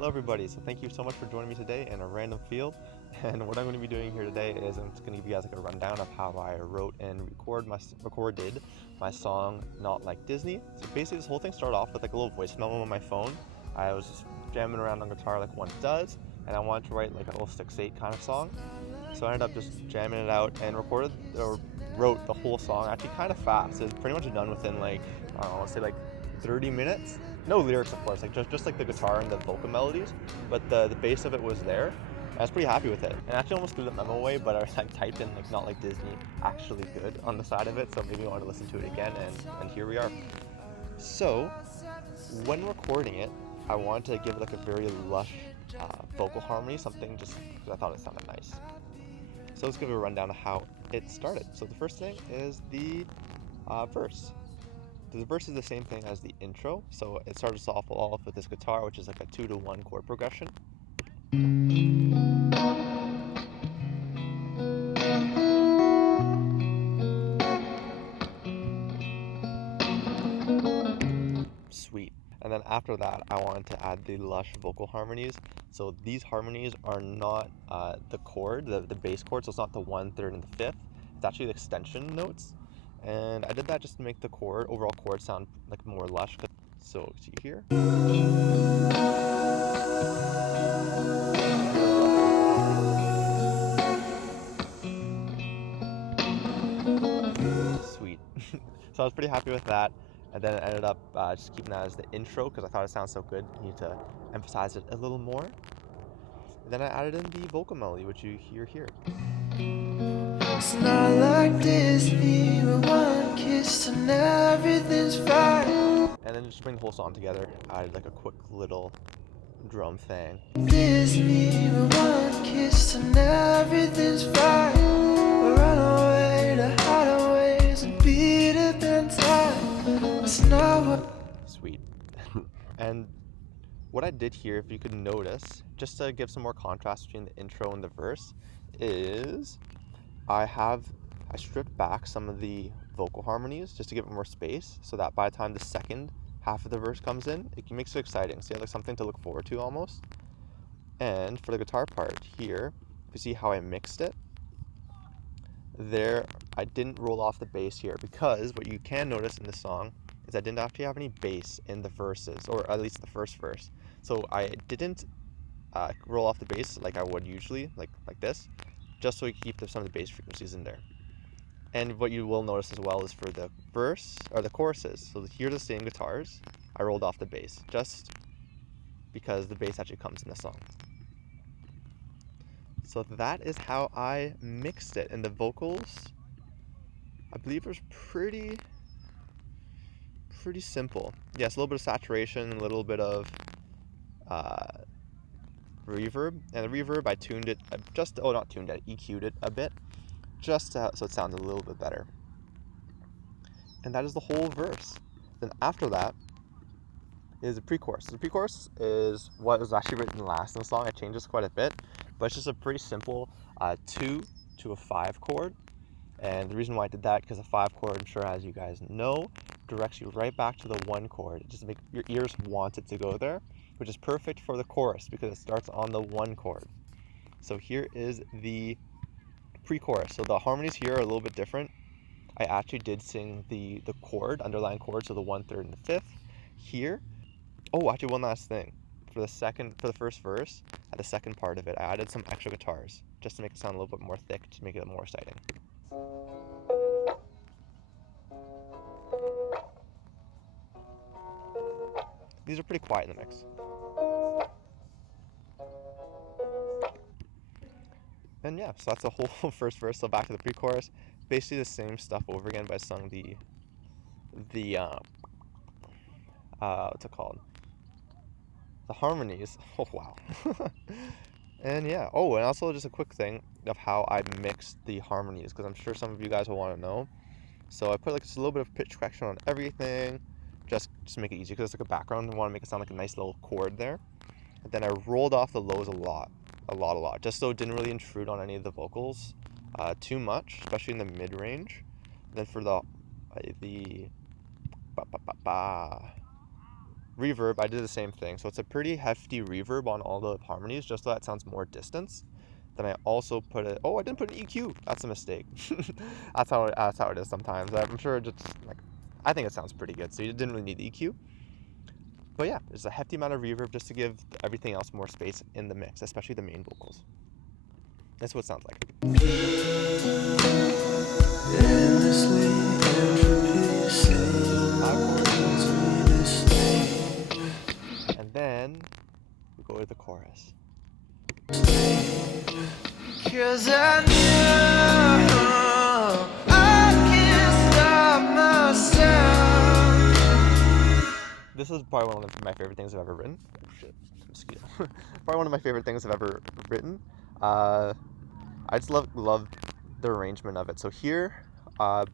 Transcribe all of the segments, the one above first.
Hello everybody, so thank you so much for joining me today in a random field. And what I'm going to be doing here today is I'm just going to give you guys like a rundown of how I wrote and recorded my song Not Like Disney. So basically this whole thing started off with like a little voice memo on my phone. I was just jamming around on guitar like one does, and I wanted to write like a little 6/8 kind of song. So I ended up just jamming it out and wrote the whole song actually kind of fast. It was pretty much done within like, I don't know, let's say like 30 minutes. No lyrics, of course, like just like the guitar and the vocal melodies, but the base of it was there. I was pretty happy with it. And I actually almost threw the memo away, but I like typed in like Not Like Disney actually good on the side of it, so maybe I want to listen to it again, and here we are. So when recording it, I wanted to give it like a very lush vocal harmony, something just because I thought it sounded nice. So let's give a rundown of how it started. So the first thing is the verse. The verse is the same thing as the intro, so it starts off with this guitar, which is like a 2-to-1 chord progression. Sweet. And then after that, I wanted to add the lush vocal harmonies. So these harmonies are not the chord, the bass chord, so it's not the 1, 3rd, and the 5th. It's actually the extension notes. And I did that just to make the overall chord sound like more lush. So see here. Sweet. So I was pretty happy with that, and then I ended up just keeping that as the intro because I thought it sounded so good. I need to emphasize it a little more. And then I added in the vocal melody, which you hear here. It's not like Disney, with one kiss and everything's fine. And then just bring the whole song together. I added like a quick little drum thing. Disney, with one kiss and everything's fine. We're on our way to hideaways and beat up in time. It's not what. Sweet. And what I did here, if you could notice, just to give some more contrast between the intro and the verse, is I stripped back some of the vocal harmonies just to give it more space, so that by the time the second half of the verse comes in, it makes it exciting. So you have like something to look forward to almost. And for the guitar part here, if you see how I mixed it, there I didn't roll off the bass here, because what you can notice in this song is I didn't actually have any bass in the verses, or at least the first verse. So I didn't roll off the bass like I would usually, like this, just so we keep some of the bass frequencies in there. And what you will notice as well is for the verse, or the choruses, so here are the same guitars, I rolled off the bass, just because the bass actually comes in the song. So that is how I mixed it, and the vocals, I believe it was pretty simple. Yes, a little bit of saturation, a little bit of reverb, and the reverb I tuned it, not tuned it, EQ'd it a bit, just so it sounds a little bit better. And that is the whole verse. Then after that is the pre-chorus. The pre-chorus is what was actually written last in the song. I changed this quite a bit, but it's just a pretty simple 2 to a 5 chord. And the reason why I did that, because a 5 chord, I'm sure as you guys know, directs you right back to the 1 chord. Just make your ears want it to go there, which is perfect for the chorus because it starts on the 1 chord. So here is the pre-chorus. So the harmonies here are a little bit different. I actually did sing the underlying chord, so the 1, 3rd, and the 5th here. Oh, actually one last thing. For the first verse, at the second part of it, I added some extra guitars just to make it sound a little bit more thick, to make it more exciting. These are pretty quiet in the mix. And yeah, so that's the whole first verse. So back to the pre-chorus, basically the same stuff over again, but I sung the what's it called? The harmonies. Oh wow. And yeah, and also just a quick thing of how I mixed the harmonies, because I'm sure some of you guys will want to know. So I put like just a little bit of pitch correction on everything, just to make it easier, because it's like a background. I want to make it sound like a nice little chord there. And then I rolled off the lows a lot, just so it didn't really intrude on any of the vocals too much, especially in the mid-range. Then for the reverb, I did the same thing. So it's a pretty hefty reverb on all the harmonies, just so that sounds more distance. Then I also put it. Oh, I didn't put an EQ. That's a mistake. That's how it is sometimes. I'm sure it just like, I think it sounds pretty good. So you didn't really need the EQ. But yeah, there's a hefty amount of reverb just to give everything else more space in the mix, especially the main vocals. That's what it sounds like. And then we go to the chorus. 'Cause I knew I can't stop myself. This is probably one of my favorite things I've ever written. Oh shit, mosquito. Probably one of my favorite things I've ever written. I just love the arrangement of it. So here, to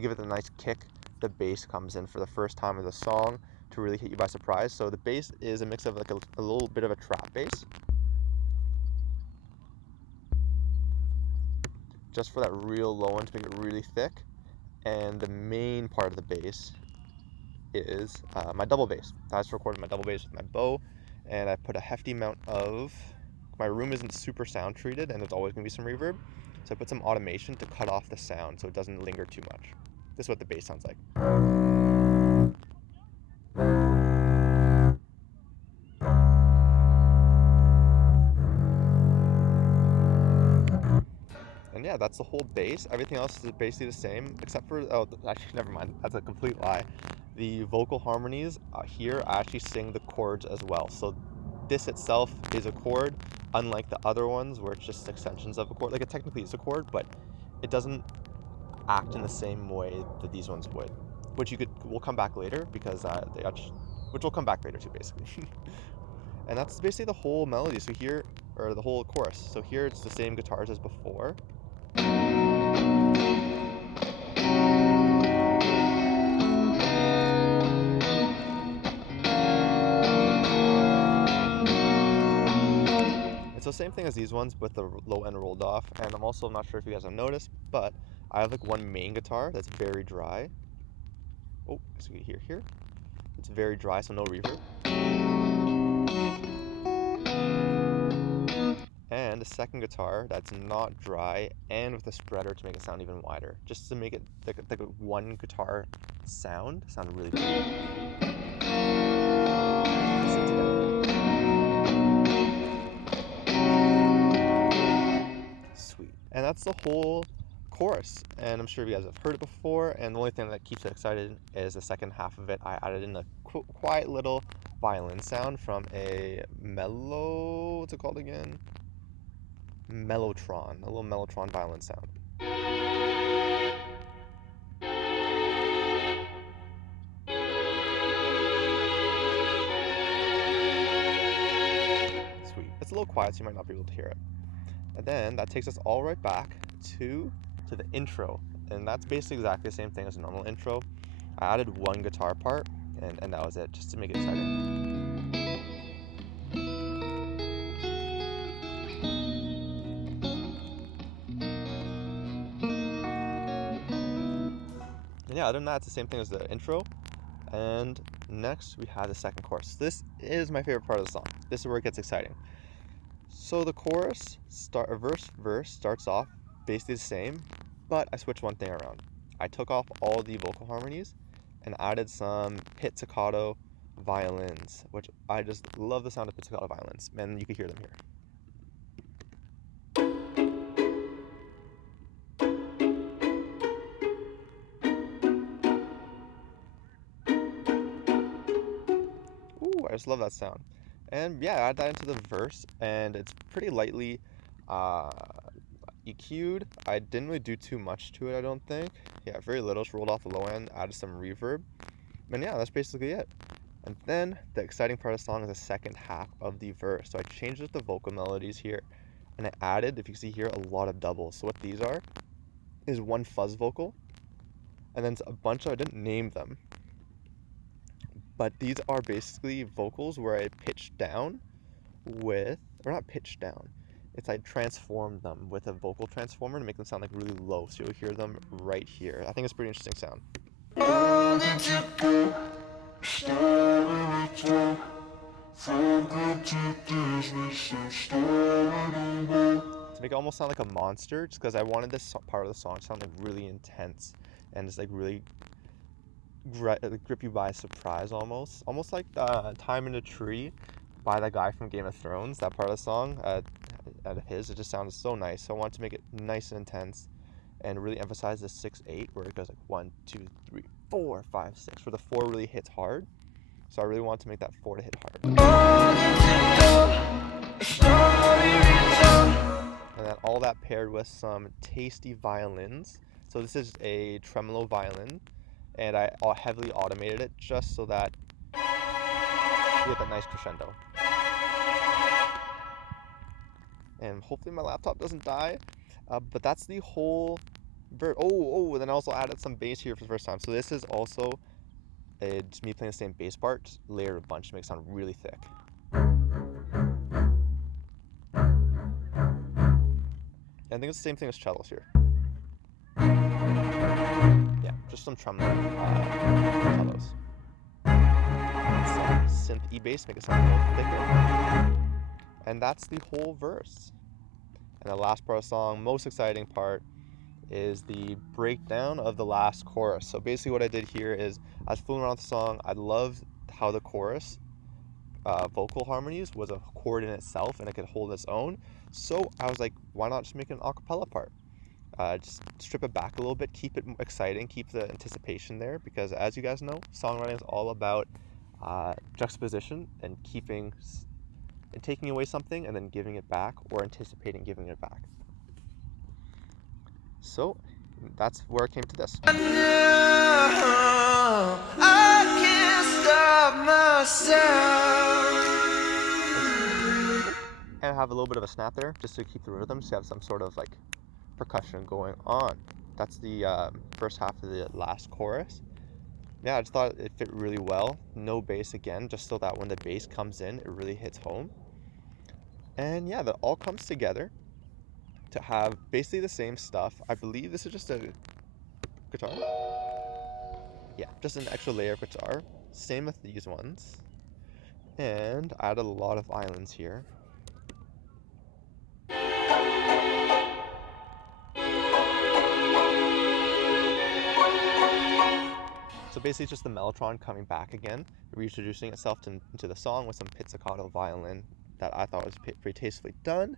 give it a nice kick, the bass comes in for the first time of the song to really hit you by surprise. So the bass is a mix of like a little bit of a trap bass, just for that real low end to make it really thick. And the main part of the bass is my double bass. I just recorded my double bass with my bow, and I put a hefty amount of, my room isn't super sound treated and there's always going to be some reverb, so I put some automation to cut off the sound so it doesn't linger too much. This is what the bass sounds like. And yeah, that's the whole bass. Everything else is basically the same, except for, oh, actually, never mind. That's a complete lie. The vocal harmonies here, I actually sing the chords as well. So this itself is a chord, unlike the other ones where it's just extensions of a chord. Like, it technically is a chord, but it doesn't act in the same way that these ones would. Which we'll come back later, because which will come back later too, basically. And that's basically the whole melody. So here, or the whole chorus. So here it's the same guitars as before. It's the same thing as these ones, but the low end rolled off. And I'm also not sure if you guys have noticed, but I have like one main guitar that's very dry. Oh, so you hear here. It's very dry, so no reverb. And a second guitar that's not dry and with a spreader to make it sound even wider, just to make it like a one guitar sound really cool. Sweet. And that's the whole chorus, and I'm sure you guys have heard it before, and the only thing that keeps it excited is the second half of it. I added in a quiet little violin sound from a what's it called again? Mellotron, a little Mellotron violin sound. Sweet. It's a little quiet, so you might not be able to hear it. And then that takes us all right back to the intro, and that's basically exactly the same thing as a normal intro. I added one guitar part, and that was it, just to make it exciting. And yeah, other than that, it's the same thing as the intro. And next we have the second chorus. This is my favorite part of the song. This is where it gets exciting. So the chorus, verse starts off basically the same, but I switched one thing around. I took off all the vocal harmonies and added some pizzicato violins, which I just love the sound of pizzicato violins, and you can hear them here. Ooh, I just love that sound. And yeah, I add that into the verse, and it's pretty lightly EQ'd. I didn't really do too much to it, I don't think. Yeah, very little. Just rolled off the low end, added some reverb. And yeah, that's basically it. And then the exciting part of the song is the second half of the verse. So I changed up the vocal melodies here, and I added, if you can see here, a lot of doubles. So what these are is one fuzz vocal, and then a bunch of, I didn't name them, but these are basically vocals where I pitched down with, or not pitched down, it's I transformed them with a vocal transformer to make them sound like really low. So you'll hear them right here. I think it's a pretty interesting sound. To make it almost sound like a monster, just because I wanted this part of the song to sound like really intense and just like really grip you by surprise, almost like Time in a Tree by that guy from Game of Thrones. That part of the song, out of his, it just sounded so nice. So I wanted to make it nice and intense and really emphasize the 6/8 where it goes like 1, 2, 3, 4, 5, 6, where the 4 really hits hard. So I really wanted to make that 4 to hit hard. And then all that paired with some tasty violins. So this is a tremolo violin, and I heavily automated it just so that you get that nice crescendo. And hopefully my laptop doesn't die. But that's the whole and then I also added some bass here for the first time. So this is also just me playing the same bass part, just layered a bunch to make it sound really thick. And I think it's the same thing as cellos here. Yeah, just some tremolo cellos. And some synth bass, make it sound a little thicker. And that's the whole verse. And the last part of the song, most exciting part, is the breakdown of the last chorus. So basically what I did here is I was fooling around with the song. I loved how the chorus vocal harmonies was a chord in itself and it could hold its own. So I was like, why not just make an a cappella part? Just strip it back a little bit, keep it exciting, keep the anticipation there, because as you guys know, songwriting is all about juxtaposition and taking away something and then giving it back, or anticipating giving it back. So that's where it came to this. I can't stop myself. And I have a little bit of a snap there just to keep the rhythm, so you have some sort of like percussion going on. That's the first half of the last chorus. Yeah, I just thought it fit really well. No bass again, just so that when the bass comes in, it really hits home. And yeah, that all comes together to have basically the same stuff. I believe this is just a guitar. Yeah, just an extra layer of guitar. Same with these ones. And I added a lot of islands here. So basically it's just the mellotron coming back again, reintroducing itself into the song with some pizzicato violin that I thought was pretty tastefully done.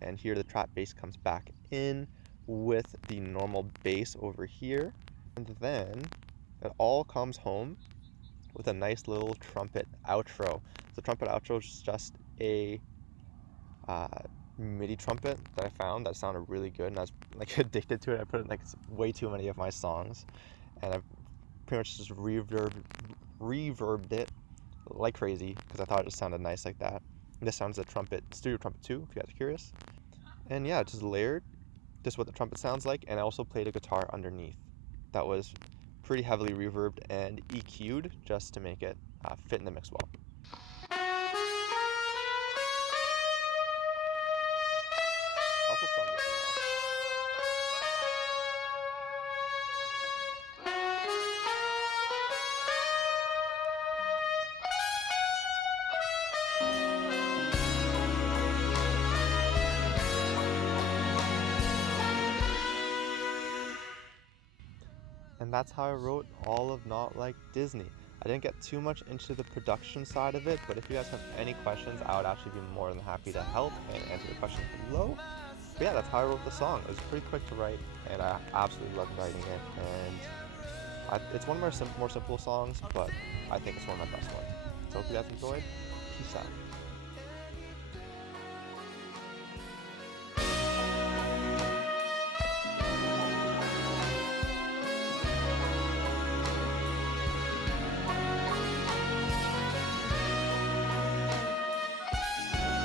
And here the trap bass comes back in with the normal bass over here. And then it all comes home with a nice little trumpet outro. The trumpet outro is just a MIDI trumpet that I found that sounded really good, and I was like addicted to it. I put it in like way too many of my songs, and I've pretty much just reverbed it like crazy because I thought it just sounded nice like that. And this sounds a trumpet, Studio Trumpet 2, if you guys are curious. And yeah, just layered, just what the trumpet sounds like, and I also played a guitar underneath that was pretty heavily reverbed and EQ'd just to make it fit in the mix well. Also sung really well. And that's how I wrote all of Not Like Disney. I didn't get too much into the production side of it, but if you guys have any questions, I would actually be more than happy to help and answer the questions below. But yeah, that's how I wrote the song. It was pretty quick to write, and I absolutely loved writing it. And it's one of my more simple songs, but I think it's one of my best ones. So hope you guys enjoyed. Peace out.